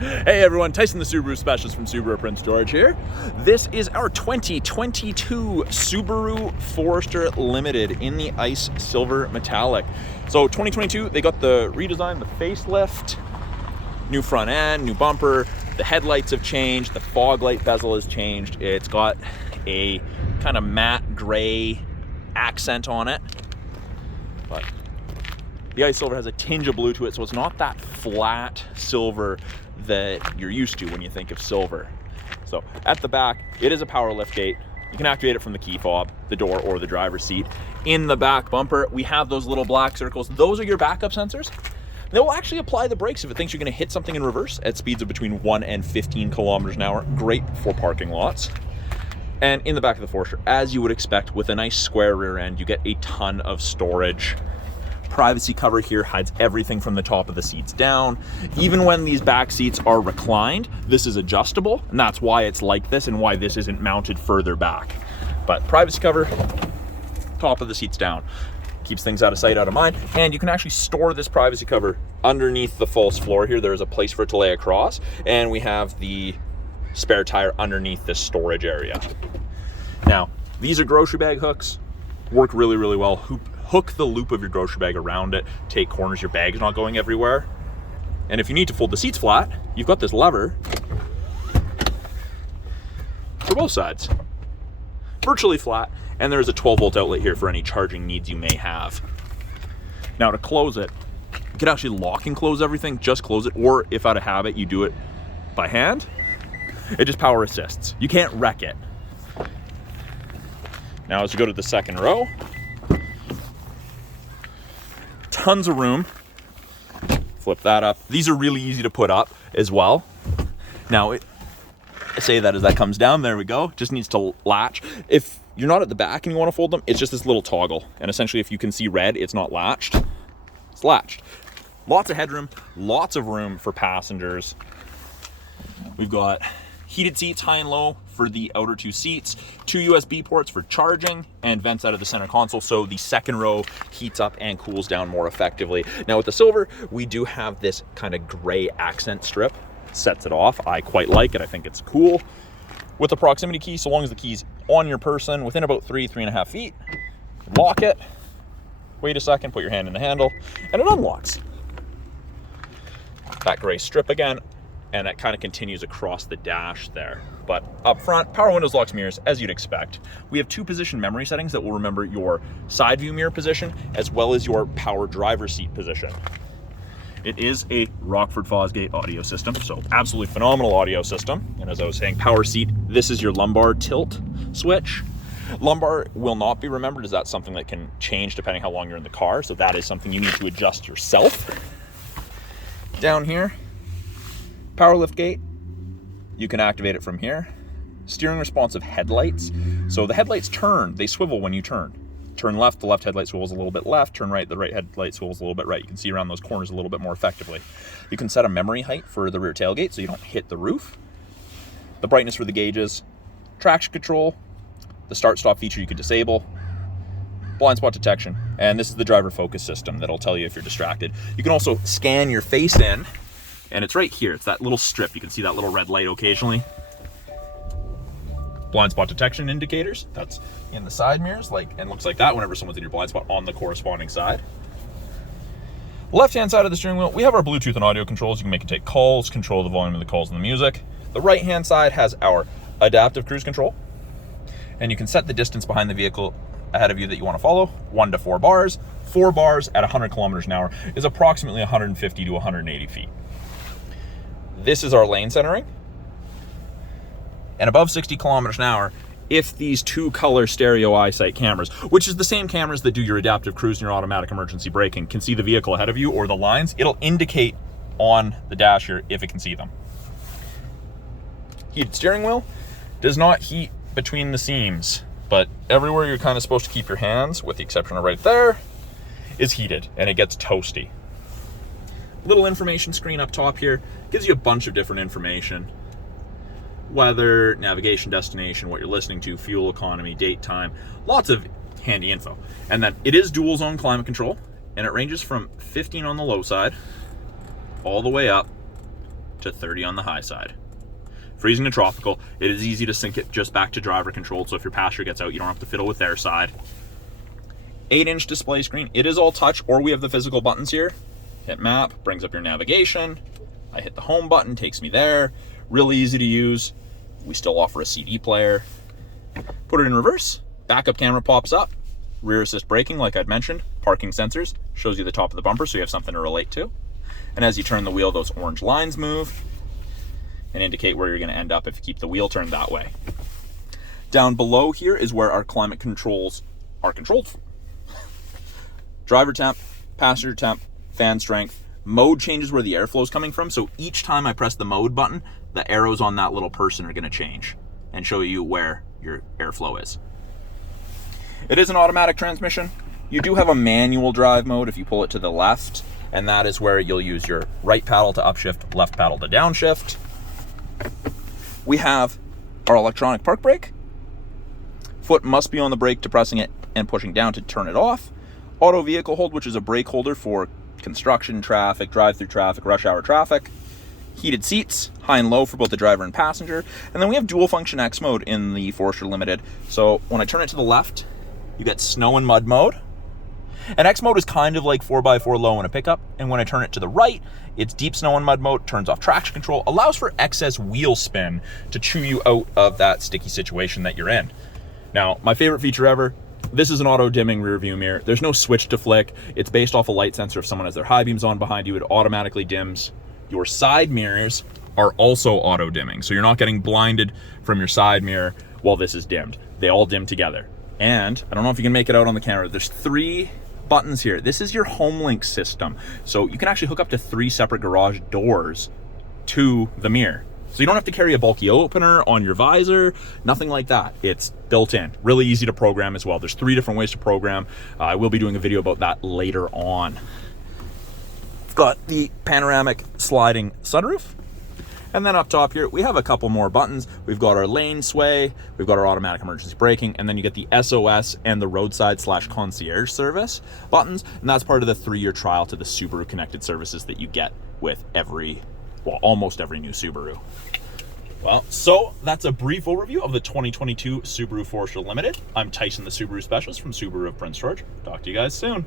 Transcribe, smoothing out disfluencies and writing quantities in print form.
Hey everyone, Tyson the Subaru specialist from Subaru Prince George here. This is our 2022 Subaru Forester Limited in the ice silver metallic. So 2022, they got the redesign, the facelift, new front end, new bumper, the headlights have changed, the fog light bezel has changed. It's got a kind of matte gray accent on it, but the ice silver has a tinge of blue to it, so it's not that flat silver that you're used to when you think of silver. So at the back, it is a power lift gate. You can activate it from the key fob, the door, or the driver's seat. In the back bumper, we have those little black circles. Those are your backup sensors. They will actually apply the brakes if it thinks you're going to hit something in reverse at speeds of between 1 and 15 kilometers an hour. Great for parking lots. And in the back of the Forester, as you would expect, with a nice square rear end, you get a ton of storage. Privacy cover here hides everything from the top of the seats down. Even when these back seats are reclined, this is adjustable, and that's why it's like this and why this isn't mounted further back. But privacy cover, top of the seats down. Keeps things out of sight, out of mind, and you can actually store this privacy cover underneath the false floor here. There's a place for it to lay across, and we have the spare tire underneath this storage area. Now, these are grocery bag hooks, work really, really well. Hook the loop of your grocery bag around it, take corners, your bag's not going everywhere. And if you need to fold the seats flat, you've got this lever for both sides. Virtually flat, and there's a 12-volt outlet here for any charging needs you may have. Now to close it, you can actually lock and close everything, just close it, or if out of habit you do it by hand, it just power assists. You can't wreck it. Now as you go to the second row, tons of room. Flip that up. These are really easy to put up as well. Now, I say that as that comes down, there we go. Just needs to latch. If you're not at the back and you want to fold them, it's just this little toggle. And essentially, if you can see red, it's not latched. It's latched. Lots of headroom, lots of room for passengers. We've got heated seats, high and low, for the outer two seats, 2 USB ports for charging, and vents out of the center console, so the second row heats up and cools down more effectively. Now with the silver, we do have this kind of gray accent strip. Sets it off. I quite like it. I think it's cool. With the proximity key, so long as the key's on your person within about 3.5 feet, lock it, wait a second, put your hand in the handle, and it unlocks. That gray strip again, and that kind of continues across the dash there. But up front, power windows, locks, mirrors, as you'd expect. We have 2 position memory settings that will remember your side view mirror position as well as your power driver seat position. It is a Rockford Fosgate audio system, so absolutely phenomenal audio system. And as I was saying, power seat, this is your lumbar tilt switch. Lumbar will not be remembered, as that's something that can change depending how long you're in the car, so that is something you need to adjust yourself. Down here, power lift gate, you can activate it from here. Steering responsive headlights. So the headlights turn, they swivel when you turn. Turn left, the left headlight swivels a little bit left. Turn right, the right headlight swivels a little bit right. You can see around those corners a little bit more effectively. You can set a memory height for the rear tailgate so you don't hit the roof. The brightness for the gauges. Traction control. The start-stop feature you can disable. Blind spot detection. And this is the driver focus system that'll tell you if you're distracted. You can also scan your face in. And it's right here. It's that little strip. You can see that little red light occasionally. Blind spot detection indicators. That's in the side mirrors, and looks like that whenever someone's in your blind spot on the corresponding side. Left-hand side of the steering wheel, we have our Bluetooth and audio controls. You can make it take calls, control the volume of the calls and the music. The right-hand side has our adaptive cruise control. And you can set the distance behind the vehicle ahead of you that you want to follow, 1 to 4 bars. 4 bars at 100 kilometers an hour is approximately 150 to 180 feet. This is our lane centering. And above 60 kilometers an hour, if these 2 color stereo eyesight cameras, which is the same cameras that do your adaptive cruise and your automatic emergency braking, can see the vehicle ahead of you or the lines, it'll indicate on the dash here if it can see them. Heated steering wheel does not heat between the seams, but everywhere you're kind of supposed to keep your hands, with the exception of right there, is heated and it gets toasty. Little information screen up top here gives you a bunch of different information. Weather, navigation, destination, what you're listening to, fuel economy, date, time, lots of handy info. And then it is dual zone climate control, and it ranges from 15 on the low side all the way up to 30 on the high side. Freezing to tropical, it is easy to sync it just back to driver controlled, so if your passenger gets out, you don't have to fiddle with their side. 8-inch display screen, it is all touch, or we have the physical buttons here. Hit map, brings up your navigation. I hit the home button, takes me there. Really easy to use. We still offer a CD player. Put it in reverse, backup camera pops up. Rear assist braking, like I'd mentioned. Parking sensors, shows you the top of the bumper so you have something to relate to. And as you turn the wheel, those orange lines move and indicate where you're going to end up if you keep the wheel turned that way. Down below here is where our climate controls are controlled. Driver temp, passenger temp, fan strength. Mode changes where the airflow is coming from, so each time I press the mode button, the arrows on that little person are going to change and show you where your airflow is. It is an automatic transmission. You do have a manual drive mode if you pull it to the left, and that is where you'll use your right paddle to upshift, left paddle to downshift. We have our electronic park brake. Foot must be on the brake to pressing it and pushing down to turn it off. Auto vehicle hold, which is a brake holder for construction traffic, drive-through traffic, rush hour traffic. Heated seats, high and low for both the driver and passenger. And then we have dual function X mode in the Forester Limited. So when I turn it to the left, you get snow and mud mode. And X mode is kind of like 4x4 low in a pickup. And when I turn it to the right, it's deep snow and mud mode, turns off traction control, allows for excess wheel spin to chew you out of that sticky situation that you're in. Now, my favorite feature ever, this is an auto dimming rear view mirror. There's no switch to flick. It's based off a light sensor. If someone has their high beams on behind you, it automatically dims. Your side mirrors are also auto dimming. So you're not getting blinded from your side mirror while this is dimmed. They all dim together. And I don't know if you can make it out on the camera. There's 3 buttons here. This is your HomeLink system. So you can actually hook up to 3 separate garage doors to the mirror. So you don't have to carry a bulky opener on your visor, nothing like that. It's built in, really easy to program as well. There's 3 different ways to program. I will be doing a video about that later on. We've got the panoramic sliding sunroof. And then up top here, we have a couple more buttons. We've got our lane sway, we've got our automatic emergency braking, and then you get the SOS and the roadside/concierge service buttons. And that's part of the 3-year trial to the Subaru connected services that you get with almost every new Subaru. Well, so that's a brief overview of the 2022 Subaru Forester Limited. I'm Tyson, the Subaru specialist from Subaru of Prince George. Talk to you guys soon.